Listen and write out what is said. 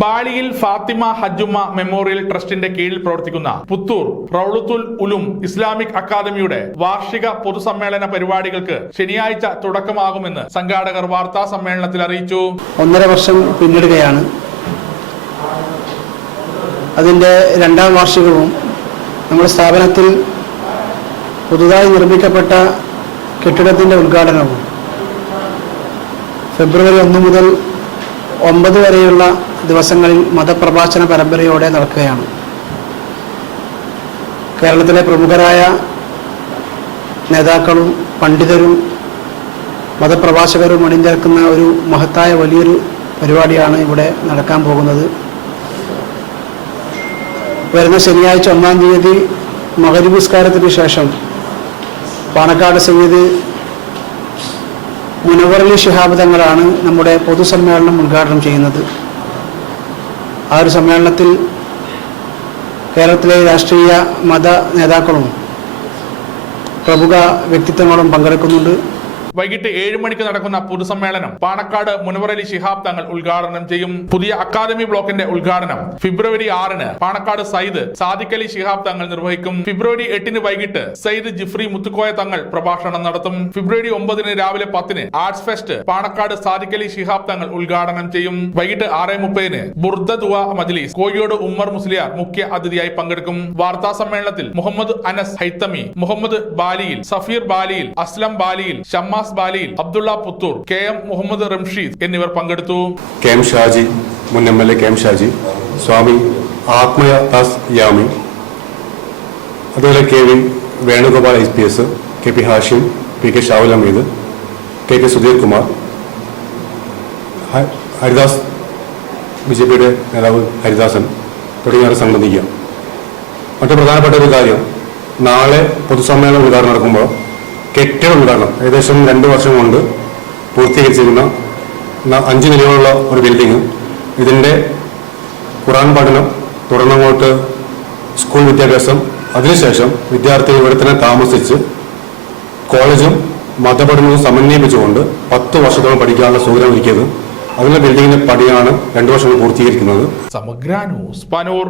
ബാലിയിൽ Fathima ഹജ്ജുമ്മ memorial ട്രസ്റ്റിന്റെ കീഴിൽ പ്രവർത്തിക്കുന്ന പുത്തൂർ റൗളത്തുൽ ഉലൂം ഇസ്ലാമിക് അക്കാദമിയുടെ വാർഷിക പൊതുസമ്മേളന പരിപാടികൾക്ക് ശനിയാഴ്ച തുടക്കമാകുമെന്ന് സംഘാടകർ വാർത്താ സമ്മേളനത്തിൽ അറിയിച്ചു. 1.5 വർഷം പിന്നിടുകയാണ്. അതിന്റെ 2ാം വാർഷികവും നമ്മുടെ സ്ഥാപനത്തിൽ പുതുതായി നിർമ്മിക്കപ്പെട്ട കെട്ടിടത്തിന്റെ ഉദ്ഘാടനവും ഫെബ്രുവരി 1 മുതൽ 9 വരെയുള്ള ദിവസങ്ങളിൽ മതപ്രഭാഷണ പരമ്പരയോടെ നടക്കുകയാണ്. കേരളത്തിലെ പ്രമുഖരായ നേതാക്കളും പണ്ഡിതരും മതപ്രഭാഷകരും അണിനിരക്കുന്ന ഒരു മഹത്തായ വലിയൊരു പരിപാടിയാണ് ഇവിടെ നടക്കാൻ പോകുന്നത്. വരുന്ന ശനിയാഴ്ച 1-ാം തീയതി മഗ്‌രിബ് നിസ്കാരത്തിന് ശേഷം പാണക്കാട് സയ്യിദ് മുനവ്വർ അലി ശിഹാബ് തങ്ങളാണ് നമ്മുടെ പൊതുസമ്മേളനം ഉദ്ഘാടനം ചെയ്യുന്നത്. ആ ഒരു സമ്മേളനത്തിൽ കേരളത്തിലെ രാഷ്ട്രീയ മത നേതാക്കളും പ്രമുഖ വ്യക്തിത്വങ്ങളും പങ്കെടുക്കുന്നുണ്ട്. വൈകിട്ട് 7 മണിക്ക് നടക്കുന്ന പൊതുസമ്മേളനം പാണക്കാട് മുനവ്വർ അലി ശിഹാബ് തങ്ങൾ ഉദ്ഘാടനം ചെയ്യും. പുതിയ അക്കാദമി ബ്ലോക്കിന്റെ ഉദ്ഘാടനം ഫെബ്രുവരി 6-ന് പാണക്കാട് സയ്യിദ് സാദിഖ് അലി ശിഹാബ് തങ്ങൾ നിർവഹിക്കും. ഫെബ്രുവരി 8-ന് വൈകിട്ട് സയ്യിദ് ജിഫ്രി മുത്തുക്കോയ തങ്ങൾ പ്രഭാഷണം നടത്തും. ഫെബ്രുവരി 9-ന് രാവിലെ 10-ന് ആർട്സ് ഫെസ്റ്റ് പാണക്കാട് സാദിഖ് അലി ശിഹാബ് തങ്ങൾ ഉദ്ഘാടനം ചെയ്യും. വൈകിട്ട് 6:30-ന് ബുർദ ദുആ മജ്ലിസ് കോഴിയോട് ഉമ്മർ മുസ്ലിയാർ മുഖ്യ അതിഥിയായി പങ്കെടുക്കും. വാർത്താ സമ്മേളനത്തിൽ മുഹമ്മദ് അനസ് ഹൈത്തമി, മുഹമ്മദ് ബാലിയിൽ, സഫീർ ബാലിയിൽ, അസ്ലം ബാലിയിൽ, ഷമ്മാസ് ബാലിയിൽ, അബ്ദുള്ള പുത്തൂർ, KM മുഹമ്മദ് റംഷീദ് എന്നിവർ പങ്കെടുത്തു. KM ഷാജി, മുൻ MLA KM ഷാജി, സ്വാമി ആത്മയ ദാസ് യാമി, അതുപോലെ KV Venugopal IPS, KP Hashim, PK Shavul Hameed, KK Sudheer Kumar, Haridas, BJPയുടെ നേതാവ് ഹരിദാസൻ തുടങ്ങിയവർ സംബന്ധിക്കുക. മറ്റു പ്രധാനപ്പെട്ട ഒരു കാര്യം, നാളെ പൊതുസമ്മേളനം ഉദ്ഘാടനം നടക്കുമ്പോൾ കെട്ടിട ഉദ്ഘാടനം ഏകദേശം 2 വർഷം കൊണ്ട് പൂർത്തീകരിച്ചിരിക്കുന്ന 5 നിലകളുള്ള ഒരു ബിൽഡിംഗ്, ഇതിൻ്റെ ഖുർആൻ പഠനം, തുടർന്നങ്ങോട്ട് സ്കൂൾ വിദ്യാഭ്യാസം, അതിനുശേഷം വിദ്യാർത്ഥികൾ ഇവിടെ തന്നെ താമസിച്ച് കോളേജും മതപഠനവും സമന്വയിപ്പിച്ചുകൊണ്ട് 10 വർഷത്തോളം പഠിക്കാനുള്ള സൗകര്യം ഒരുക്കിയത്. അതിനുള്ള ബിൽഡിങ്ങിന്റെ പണിയാണ് 2 വർഷം പൂർത്തീകരിക്കുന്നത്. സമഗ്ര ന്യൂസ് പനൂർ.